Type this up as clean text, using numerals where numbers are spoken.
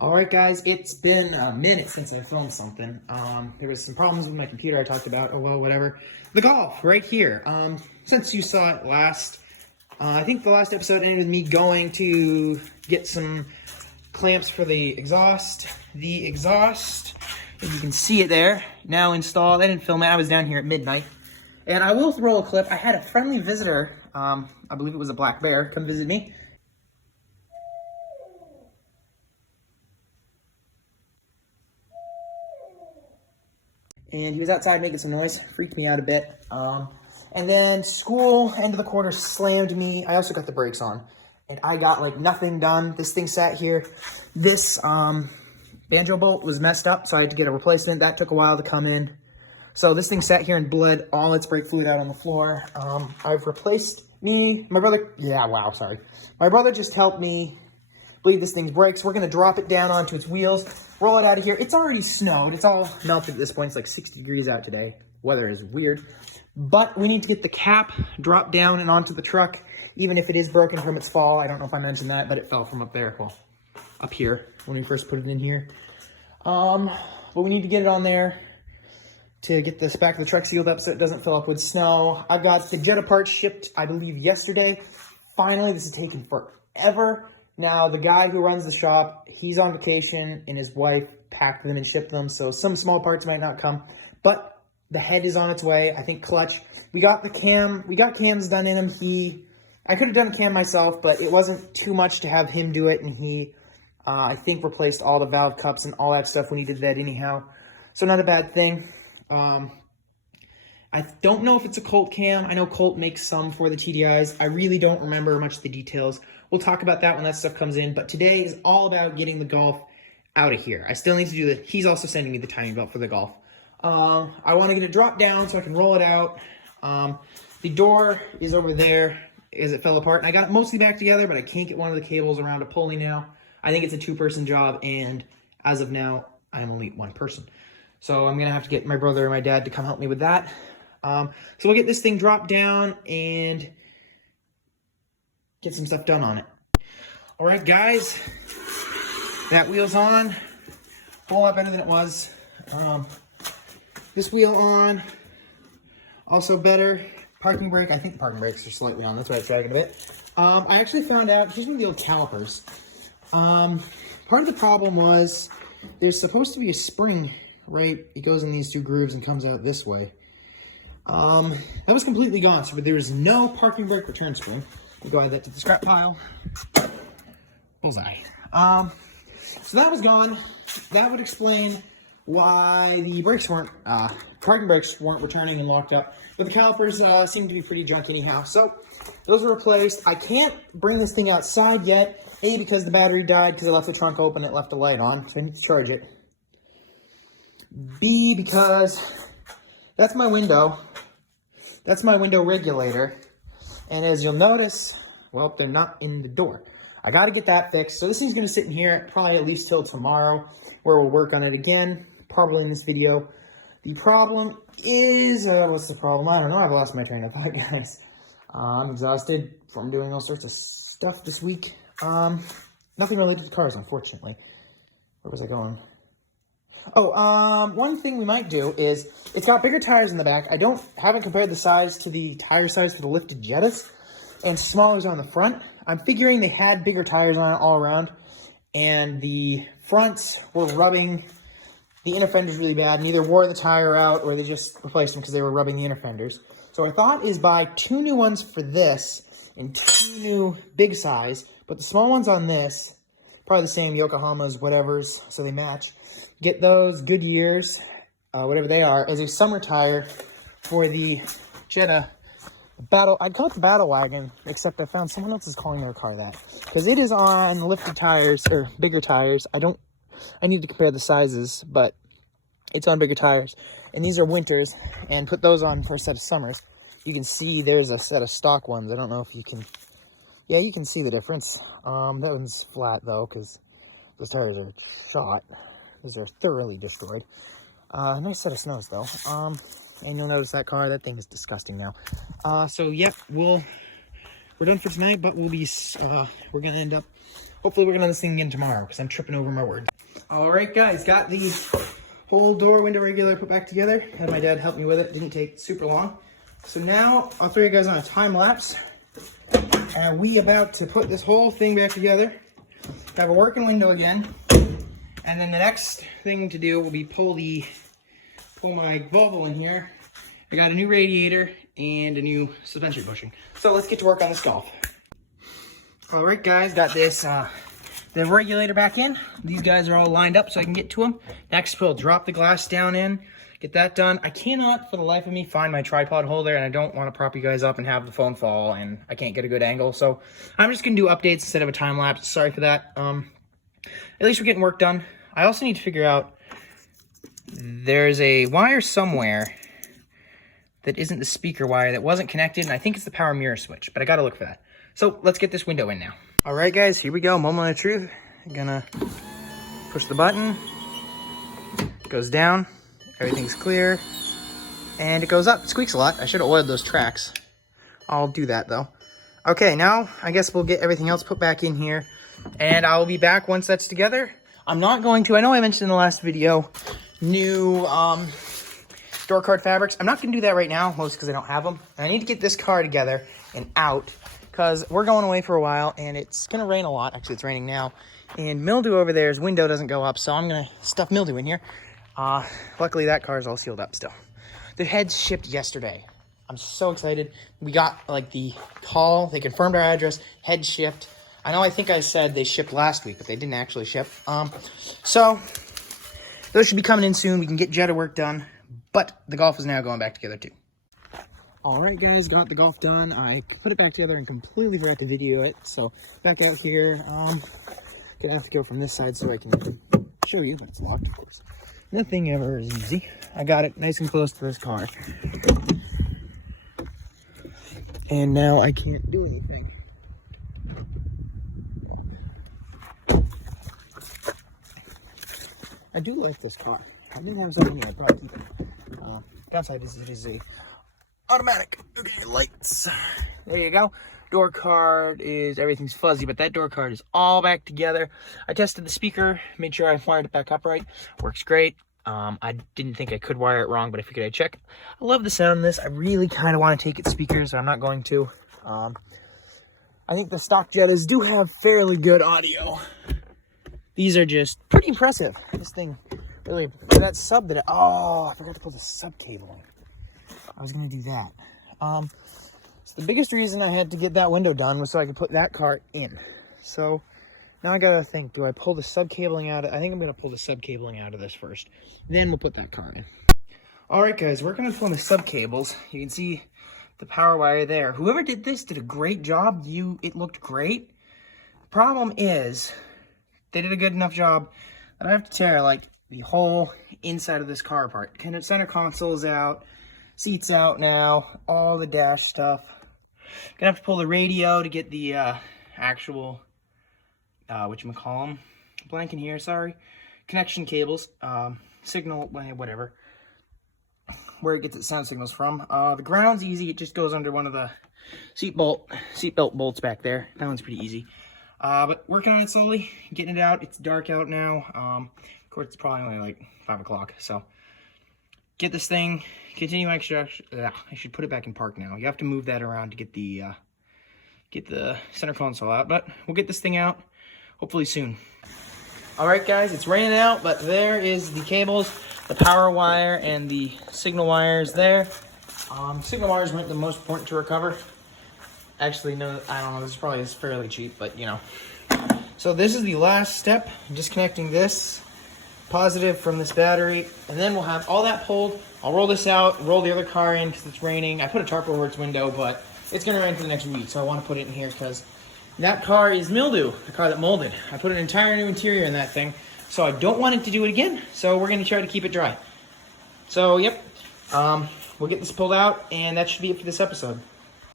Alright guys, it's been a minute since I filmed something. There was some problems with my computer I talked about, oh well, whatever. The golf, right here. Since you saw it last, I think the last episode ended with me going to get some clamps for the exhaust. The exhaust, if you can see it there, now installed. I didn't film it, I was down here at midnight. And I will throw a clip. I had a friendly visitor, I believe it was a black bear, come visit me. And he was outside making some noise, freaked me out a bit. And then school, end of the quarter, slammed me. I also got the brakes on. And I got like nothing done. This thing sat here. This banjo bolt was messed up, so I had to get a replacement. That took a while to come in. So this thing sat here and bled all its brake fluid out on the floor. I've replaced my brother just helped me bleed this thing's brakes. We're gonna drop it down onto its wheels, roll it out of here. It's already snowed. It's all melted at this point. It's like 60 degrees out today. Weather is weird. But we need to get the cap dropped down and onto the truck, even if it is broken from its fall. I don't know if I mentioned that, but it fell from up there. Well, up here when we first put it in here. But we need to get it on there to get this back of the truck sealed up so it doesn't fill up with snow. I got the Jetta parts shipped, I believe, yesterday. Finally, this has taken forever. Now, the guy who runs the shop, he's on vacation, and his wife packed them and shipped them, so some small parts might not come. But the head is on its way. I think clutch. We got the cam. We got cams done in him. I could have done a cam myself, but it wasn't too much to have him do it, and he, I think, replaced all the valve cups and all that stuff when he did that anyhow. So not a bad thing. I don't know if it's a Colt cam. I know Colt makes some for the TDIs. I really don't remember much of the details. We'll talk about that when that stuff comes in. But today is all about getting the Golf out of here. I still need to do that. He's also sending me the timing belt for the Golf. I want to get it dropped down so I can roll it out. The door is over there as it fell apart. And I got it mostly back together, but I can't get one of the cables around a pulley now. I think it's a two-person job, and as of now, I'm only one person. So I'm going to have to get my brother and my dad to come help me with that. So we'll get this thing dropped down and get some stuff done on it. All right, guys, that wheel's on. A whole lot better than it was. This wheel on, also better. Parking brake, I think the parking brakes are slightly on. That's why it's dragging a bit. I actually found out, here's one of the old calipers. Part of the problem was there's supposed to be a spring, right? It goes in these two grooves and comes out this way. That was completely gone, so there was no parking brake return spring. We'll go add that to the scrap pile. Bullseye. So that was gone. That would explain why the brakes weren't, parking brakes weren't returning and locked up. But the calipers seem to be pretty junk anyhow. So those are replaced. I can't bring this thing outside yet. A, because the battery died because I left the trunk open, it left the light on, so I need to charge it. B, because that's my window. That's my window regulator. And as you'll notice, well, they're not in the door. I got to get that fixed. So this thing's going to sit in here probably at least till tomorrow, where we'll work on it again, probably in this video. The problem is, what's the problem? I don't know. I've lost my train of thought, guys. I'm exhausted from doing all sorts of stuff this week. Nothing related to cars, unfortunately. Where was I going? Oh, one thing we might do is, it's got bigger tires in the back. I haven't compared the size to the tire size for the lifted Jettas, and smaller on the front. I'm figuring they had bigger tires on it all around, and the fronts were rubbing the inner fenders really bad, and either wore the tire out or they just replaced them because they were rubbing the inner fenders. So I thought is buy 2 new ones for this and 2 new big size, but the small ones on this, probably the same Yokohamas, whatevers, so they match. Get those Goodyears, whatever they are, as a summer tire for the Jetta I'd call it the Battle Wagon, except I found someone else is calling their car that. Because it is on lifted tires, or bigger tires. I need to compare the sizes, but it's on bigger tires. And these are winters, and put those on for a set of summers. You can see there's a set of stock ones. I don't know if you can, yeah, you can see the difference. That one's flat though, because those tires are shot. These are thoroughly destroyed. Nice set of snows though. And you'll notice that car, that thing is disgusting now. So yep, we're done for tonight, but we're gonna end up hopefully working on this thing again tomorrow because I'm tripping over my words. All right, guys, got the whole door window regulator put back together. Had my dad help me with it. Didn't take super long. So now I'll throw you guys on a time lapse. And we about to put this whole thing back together. Have a working window again. And then the next thing to do will be pull my Volvo in here. I got a new radiator and a new suspension bushing. So let's get to work on this Golf. All right, guys, got this the regulator back in. These guys are all lined up so I can get to them. Next, we'll drop the glass down in, get that done. I cannot, for the life of me, find my tripod holder, and I don't want to prop you guys up and have the phone fall, and I can't get a good angle. So I'm just gonna do updates instead of a time lapse. Sorry for that. At least we're getting work done. I also need to figure out, there's a wire somewhere that isn't the speaker wire that wasn't connected, and I think it's the power mirror switch, but I gotta look for that. So let's get this window in now. All right, guys, here we go. Moment of truth. I'm gonna push the button. It goes down. Everything's clear. And it goes up. It squeaks a lot. I should have oiled those tracks. I'll do that, though. Okay, now I guess we'll get everything else put back in here. And I'll be back once that's together. I'm not going to, I know I mentioned in the last video, new door card fabrics. I'm not going to do that right now, mostly because I don't have them. And I need to get this car together and out, because we're going away for a while, and it's going to rain a lot. Actually, it's raining now. And mildew over there's window doesn't go up, so I'm going to stuff mildew in here. Luckily, that car is all sealed up still. The heads shipped yesterday. I'm so excited. We got, like, the call. They confirmed our address. Head shipped. I think I said they shipped last week, but they didn't actually ship. So those should be coming in soon. We can get Jetta work done, but the Golf is now going back together too. All right, guys, got the Golf done. I put it back together and completely forgot to video it. So back out here, gonna have to go from this side so I can show you, but it's locked, of course. Nothing ever is easy. I got it nice and close to this car. And now I can't do anything. I do like this car. I didn't have something here. I'd probably keep it. Downside is it is a automatic. Okay, lights. There you go. Door card is, everything's fuzzy, but that door card is all back together. I tested the speaker, made sure I wired it back up right. Works great. I didn't think I could wire it wrong, but I figured I'd check. I love the sound of this. I really kind of want to take its speakers, so I'm not going to. I think the stock Jettas do have fairly good audio. These are just pretty impressive. This thing, really, that sub that, oh, I forgot to put the sub cable in. I was going to do that. So the biggest reason I had to get that window done was so I could put that car in. So now I got to think, do I pull the sub cabling out? I think I'm going to pull the sub cabling out of this first. Then we'll put that car in. All right, guys, working on pulling the sub cables. You can see the power wire there. Whoever did this did a great job. It looked great. The problem is, they did a good enough job that I have to tear, like, the whole inside of this car apart. Center console's out, seats out now, all the dash stuff. Gonna have to pull the radio to get the actual, whatchamacallem, blank in here, sorry, connection cables, signal, whatever, where it gets its sound signals from. The ground's easy. It just goes under one of the seatbelt bolts back there. That one's pretty easy. But working on it slowly, getting it out. It's dark out now. Of course, it's probably only like 5 o'clock. So get this thing, continue extraction. I should put it back in park now. You have to move that around to get the center console out. But we'll get this thing out hopefully soon. All right, guys, it's raining out, but there is the cables, the power wire, and the signal wires there. Signal wires weren't the most important to recover. Actually, no, I don't know, this probably is fairly cheap, but you know. So this is the last step. I'm disconnecting this positive from this battery, and then we'll have all that pulled. I'll roll this out, roll the other car in because it's raining. I put a tarp over its window, but it's gonna rain for the next week, so I want to put it in here because that car is mildew, the car that molded. I put an entire new interior in that thing, so I don't want it to do it again, so we're gonna try to keep it dry. So, yep, we'll get this pulled out, and that should be it for this episode.